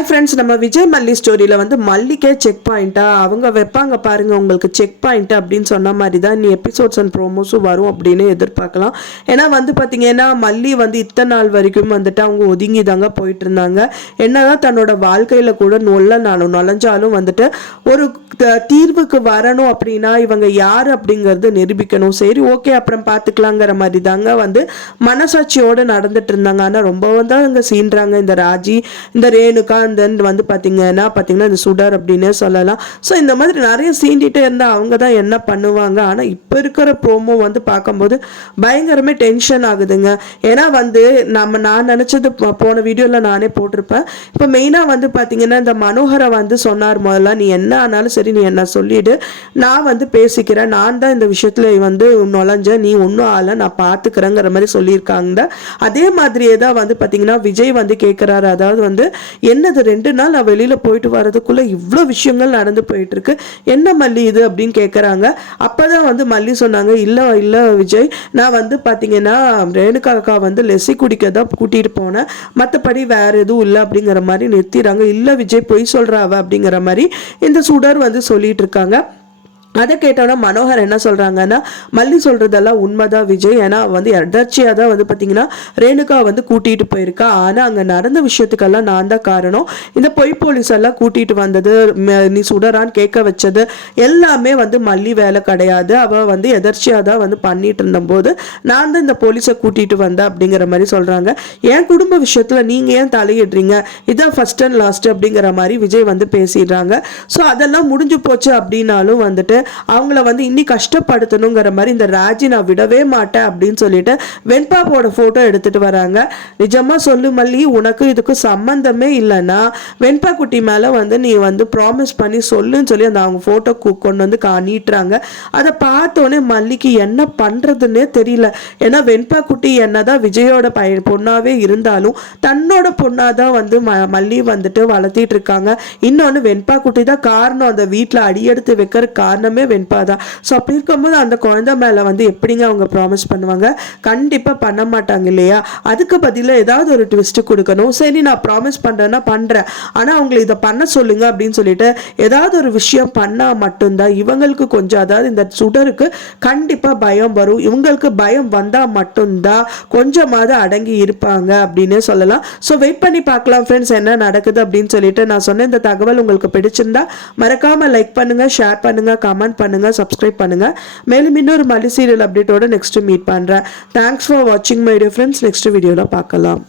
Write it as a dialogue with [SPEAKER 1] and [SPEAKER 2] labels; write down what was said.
[SPEAKER 1] Hi friends நம்ம விஜய் மல்லி ஸ்டோரியில் வந்து மல்லிக்கே செக் பாயிண்ட்டா அவங்க வைப்பாங்க பாருங்கள் உங்களுக்கு செக் பாயிண்ட் அப்படின்னு சொன்ன மாதிரி தான் நீ எபிசோட்ஸ் அண்ட் ப்ரோமோஸும் வரும் அப்படின்னு எதிர்பார்க்கலாம். ஏன்னா வந்து பார்த்தீங்கன்னா மல்லி வந்து இத்தனை நாள் வரைக்கும் வந்துட்டு அவங்க ஒதுங்கி தாங்க போயிட்டு இருந்தாங்க என்னதான் தன்னோட வாழ்க்கையில் கூட நொல்ல நானும் நுழைஞ்சாலும் வந்துட்டு ஒரு த- தீர்வுக்கு வரணும் அப்படின்னா இவங்க யார் அப்படிங்கிறது நிரூபிக்கணும். சரி ஓகே அப்புறம் பார்த்துக்கலாங்கிற மாதிரி தாங்க வந்து மனசாட்சியோடு நடந்துட்டு இருந்தாங்க ஆனால் ரொம்பவும் தான் இங்கே சீன்றாங்க இந்த ராஜி இந்த ரேணுகா தென் வந்து பார்த்தீங்கன்னா பார்த்தீங்கன்னா இந்த சுடர் அப்படின்னே சொல்லலாம். ஸோ இந்த மாதிரி நிறைய சீண்டிகிட்டே இருந்தால் அவங்க தான் என்ன பண்ணுவாங்க? ஆனால் இப்போ இருக்கிற ப்ரோமோ வந்து பார்க்கும்போது பயங்கரமே டென்ஷன் ஆகுதுங்க. ஏன்னா வந்து நம்ம நான் நினச்சது போன வீடியோவில் நானே போட்டிருப்பேன். இப்போ மெயினாக வந்து பார்த்தீங்கன்னா இந்த மனோகரை வந்து சொன்னார் முதல்ல நீ என்ன ஆனாலும் சரி நீ என்ன சொல்லிவிடு நான் வந்து பேசிக்கிறேன். நான் தான் இந்த விஷயத்தில் வந்து நுழைஞ்சேன். நீ ஒன்றும் ஆள நான் பார்த்துக்கிறேங்கிற மாதிரி சொல்லியிருக்காங்க. அதே மாதிரியே தான் வந்து பார்த்தீங்கன்னா விஜய் வந்து கேட்குறாரு அதாவது வந்து என்ன என்னது ரெண்டு நாள் நான் வெளியில் போயிட்டு வரதுக்குள்ளே இவ்வளோ விஷயங்கள் நடந்து போயிட்டுருக்கு. என்ன மல்லி இது அப்படின்னு கேட்குறாங்க அப்போ தான் வந்து மல்லி சொன்னாங்க இல்லை இல்லை விஜய் நான் வந்து பார்த்தீங்கன்னா ரேணுகா அக்கா வந்து லெஸ்ஸி குடிக்க தான் கூட்டிகிட்டு போனேன். மற்றபடி வேறு எதுவும் இல்லை அப்படிங்கிற மாதிரி நிறுத்திடுறாங்க. இல்லை விஜய் பொய் சொல்கிறாவ அப்படிங்கிற மாதிரி இந்த சுடர் வந்து சொல்லிகிட்டு இருக்காங்க. அதை கேட்டோன்னா மனோகர் என்ன சொல்கிறாங்கன்னா மல்லி சொல்கிறதெல்லாம் உண்மைதான் விஜய். ஏன்னா வந்து எதர்ச்சியாக தான் வந்து பார்த்தீங்கன்னா ரேணுகா வந்து கூட்டிகிட்டு போயிருக்கா. ஆனால் அங்கே நடந்த விஷயத்துக்கெல்லாம் நான் தான் காரணம். இந்த பொய் போலீஸ் எல்லாம் கூட்டிகிட்டு வந்தது நீ சுடரான்னு கேட்க வச்சது எல்லாமே வந்து மல்லி வேலை கிடையாது. அவள் வந்து எதர்ச்சியாக தான் வந்து பண்ணிட்டு இருந்தபோது நான் தான் இந்த போலீஸை கூட்டிகிட்டு வந்தேன் அப்படிங்கிற மாதிரி சொல்கிறாங்க என் குடும்ப விஷயத்தில் நீங்கள் ஏன் தலையிடுறீங்க? இதான் ஃபஸ்ட் அண்ட் லாஸ்ட் அப்படிங்கிற மாதிரி விஜய் வந்து பேசிடுறாங்க. ஸோ அதெல்லாம் முடிஞ்சு போச்சு அப்படின்னாலும் வந்துட்டு அவங்கள வந்து இன்னி கஷ்டப்படுத்தணுங்கிற மாதிரி இந்த ராஜி நான் விடவே மாட்டேன் அப்படின்னு சொல்லிட்டு வெண்பாப்போட ஃபோட்டோ எடுத்துட்டு வராங்க. நிஜமா சொல்லு மல்லி உனக்கு இதுக்கு சம்மந்தமே இல்லைன்னா வெண்பா குட்டி மேலே வந்து நீ வந்து ப்ராமிஸ் பண்ணி சொல்லுன்னு சொல்லி அந்த அவங்க ஃபோட்டோ கொண்டு வந்து கா நீட்டுறாங்க. அதை பார்த்தோன்னே மல்லிக்கு என்ன பண்ணுறதுன்னே தெரியல. ஏன்னா வெண்பா குட்டி என்னதான் விஜயோட பையன் பொண்ணாகவே இருந்தாலும் தன்னோட பொண்ணாக தான் வந்து ம மல்லி வந்துட்டு வளர்த்திட்டு இருக்காங்க. இன்னொன்று வெண்பா குட்டி தான் காரணம். அந்த வீட்டில் அடியெடுத்து வைக்கிற காரணம் வெண்பா தான். ஸோ அப்படி இருக்கும்போது அந்த குழந்தை மேலே வந்து எப்படிங்க அவங்க ப்ராமிஸ் பண்ணுவாங்க? கண்டிப்பாக பண்ண மாட்டாங்க இல்லையா? அதுக்கு பதிலாக ஏதாவது ஒரு ட்விஸ்ட்டு கொடுக்கணும். சரி நான் ப்ராமிஸ் பண்ணுறேன்னா பண்ணுறேன் ஆனால் அவங்களை இதை பண்ண சொல்லுங்க அப்படின்னு சொல்லிட்டு ஏதாவது ஒரு விஷயம் பண்ணால் மட்டும்தான் இவங்களுக்கு கொஞ்சம் அதாவது இந்த சுடருக்கு கண்டிப்பாக பயம் வரும். இவங்களுக்கு பயம் வந்தால் மட்டும்தான் கொஞ்சமாவது அடங்கி இருப்பாங்க அப்படின்னே சொல்லலாம். ஸோ வெயிட் பண்ணி பார்க்கலாம் ஃப்ரெண்ட்ஸ் என்ன நடக்குது அப்படின்னு சொல்லிட்டு நான் சொன்ன இந்த தகவல் உங்களுக்கு பிடிச்சிருந்தா மறக்காம லைக் பண்ணுங்க ஷேர் பண்ணுங்க கமெண்ட் பண்ணுங்க சப்ஸ்கிரைப் பண்ணுங்க. மேலும் இன்னொரு மல்லி சீரியல் அப்டேட்டோட நெக்ஸ்ட் மீட் பண்றேன். தேங்க்ஸ் ஃபார் வாட்சிங் மை டியர் ஃப்ரெண்ட்ஸ் நெக்ஸ்ட் வீடியோவில் பார்க்கலாம்.